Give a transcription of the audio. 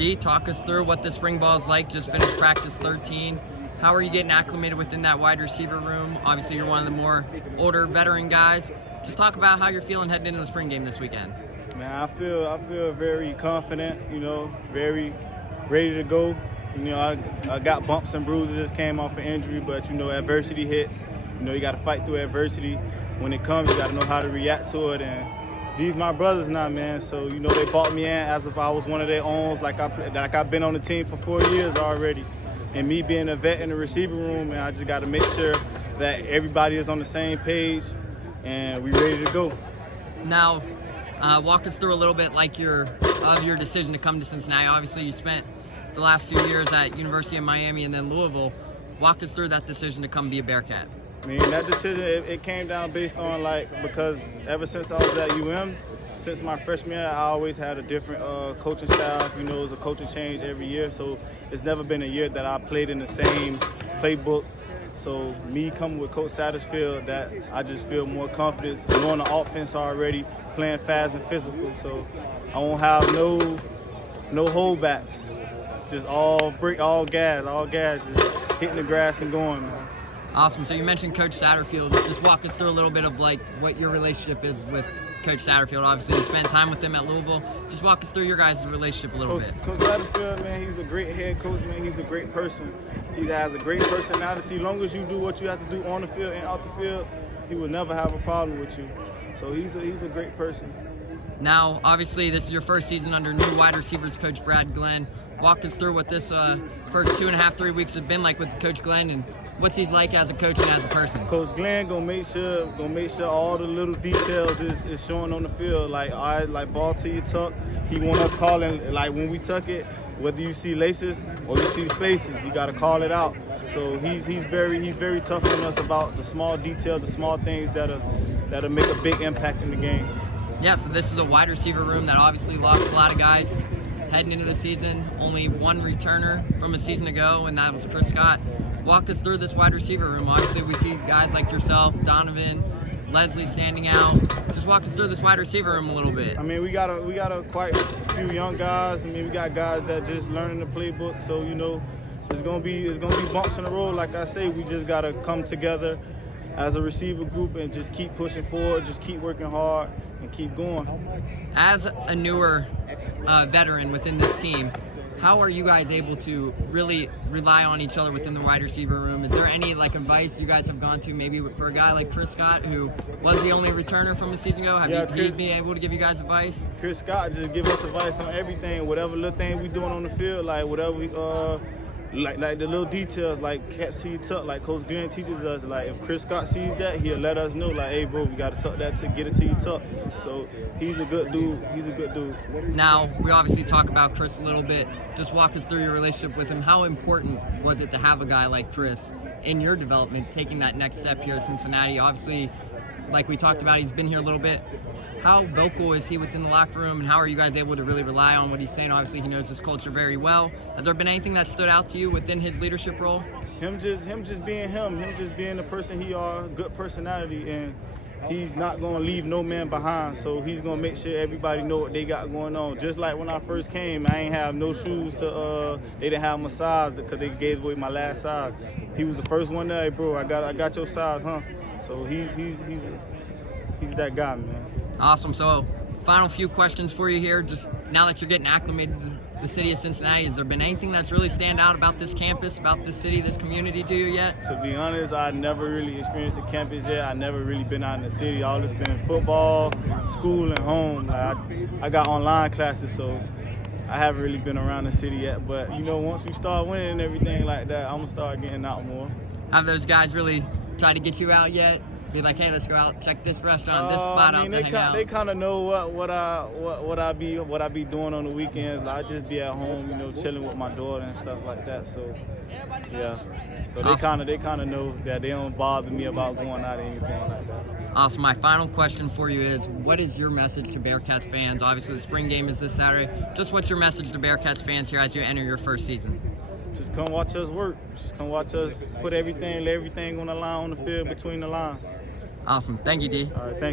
Dee, talk us through what the spring ball is like. Just finished practice 13. How are you getting acclimated within that wide receiver room? Obviously, you're one of the more older veteran guys. Just talk about how you're feeling heading into the spring game this weekend. Man, I feel very confident, very ready to go. I got bumps and bruises, just came off an injury, but, adversity hits. You got to fight through adversity. When it comes, you got to know how to react to it. And these my brothers now, man. So, they brought me in as if I was one of their own, like I've been on the team for 4 years already. And me being a vet in the receiver room, man, I just got to make sure that everybody is on the same page and we ready to go. Now, walk us through a little bit like your decision to come to Cincinnati. Obviously, you spent the last few years at University of Miami and then Louisville. Walk us through that decision to come be a Bearcat. I mean, that decision, it came down based on, because ever since I was at UM, since my freshman year, I always had a different coaching style. It was a coaching change every year, so it's never been a year that I played in the same playbook. So me coming with Coach Satterfield, that I just feel more confidence, knowing the offense already, playing fast and physical. So I won't have no holdbacks, just all gas, just hitting the grass and going, man. Awesome. So you mentioned Coach Satterfield. Just walk us through a little bit of what your relationship is with Coach Satterfield. Obviously, you spent time with him at Louisville. Just walk us through your guys' relationship a little bit. Coach Satterfield, man, he's a great head coach, man. He's a great person. He has a great personality. As long as you do what you have to do on the field and out the field, he will never have a problem with you. So he's a great person. Now, obviously, this is your first season under new wide receivers coach Brad Glenn. Walk us through what this first 2.5, 3 weeks have been like with Coach Glenn, and what's he like as a coach and as a person. Coach Glenn gonna make sure all the little details is showing on the field. Like ball to your tuck. He want us calling, like when we tuck it, whether you see laces or you see spaces, you gotta call it out. So he's very tough on us about the small details, the small things that'll make a big impact in the game. Yeah, so this is a wide receiver room that obviously lost a lot of guys heading into the season. Only one returner from a season ago, and that was Chris Scott. Walk us through this wide receiver room. Obviously, we see guys like yourself, Donovan, Leslie standing out. Just walk us through this wide receiver room a little bit. I mean, we got a quite a few young guys. I mean, we got guys that just learning the playbook. So it's gonna be bumps in the road. Like I say, we just gotta come together as a receiver group and just keep pushing forward, just keep working hard and keep going. As a newer veteran within this team, how are you guys able to really rely on each other within the wide receiver room? Is there any advice you guys have gone to maybe for a guy like Chris Scott, who was the only returner from a season ago? Have he been able to give you guys advice? Chris Scott just give us advice on everything, whatever little thing we doing on the field, like whatever we like the little details, like catch to your tuck, like Coach Glenn teaches us. Like if Chris Scott sees that, he'll let us know, like, hey bro, we gotta tuck that to get it to your tuck. So he's a good dude. Now, we obviously talk about Chris a little bit. Just walk us through your relationship with him. How important was it to have a guy like Chris in your development, taking that next step here at Cincinnati? Obviously, like we talked about, he's been here a little bit. How vocal is he within the locker room, and how are you guys able to really rely on what he's saying? Obviously, he knows this culture very well. Has there been anything that stood out to you within his leadership role? Him just being him just being the person he are, good personality, and he's not gonna leave no man behind. So he's gonna make sure everybody know what they got going on. Just like when I first came, I ain't have no shoes to. They didn't have my size because they gave away my last size. He was the first one there, hey, bro. I got your size, huh? So he's that guy, man. Awesome. So, final few questions for you here. Just now that you're getting acclimated to the city of Cincinnati, has there been anything that's really stand out about this campus, about this city, this community to you yet? To be honest, I never really experienced the campus yet. I never really been out in the city. All it's been football, school, and home. I got online classes, so I haven't really been around the city yet. But once we start winning and everything like that, I'm gonna start getting out more. Have those guys really tried to get you out yet? Be like, hey, let's go out, check this restaurant, this spot out to hang out. They kind of know what I be doing on the weekends. I just be at home, chilling with my daughter and stuff like that. So yeah, so awesome. they kind of know that they don't bother me about going out or anything like that. Awesome. My final question for you is, what is your message to Bearcats fans? Obviously, the spring game is this Saturday. Just what's your message to Bearcats fans here as you enter your first season? Just come watch us work. Just come watch us lay everything on the line on the field between the lines. Awesome. Thank you, Dee. All right, thank you.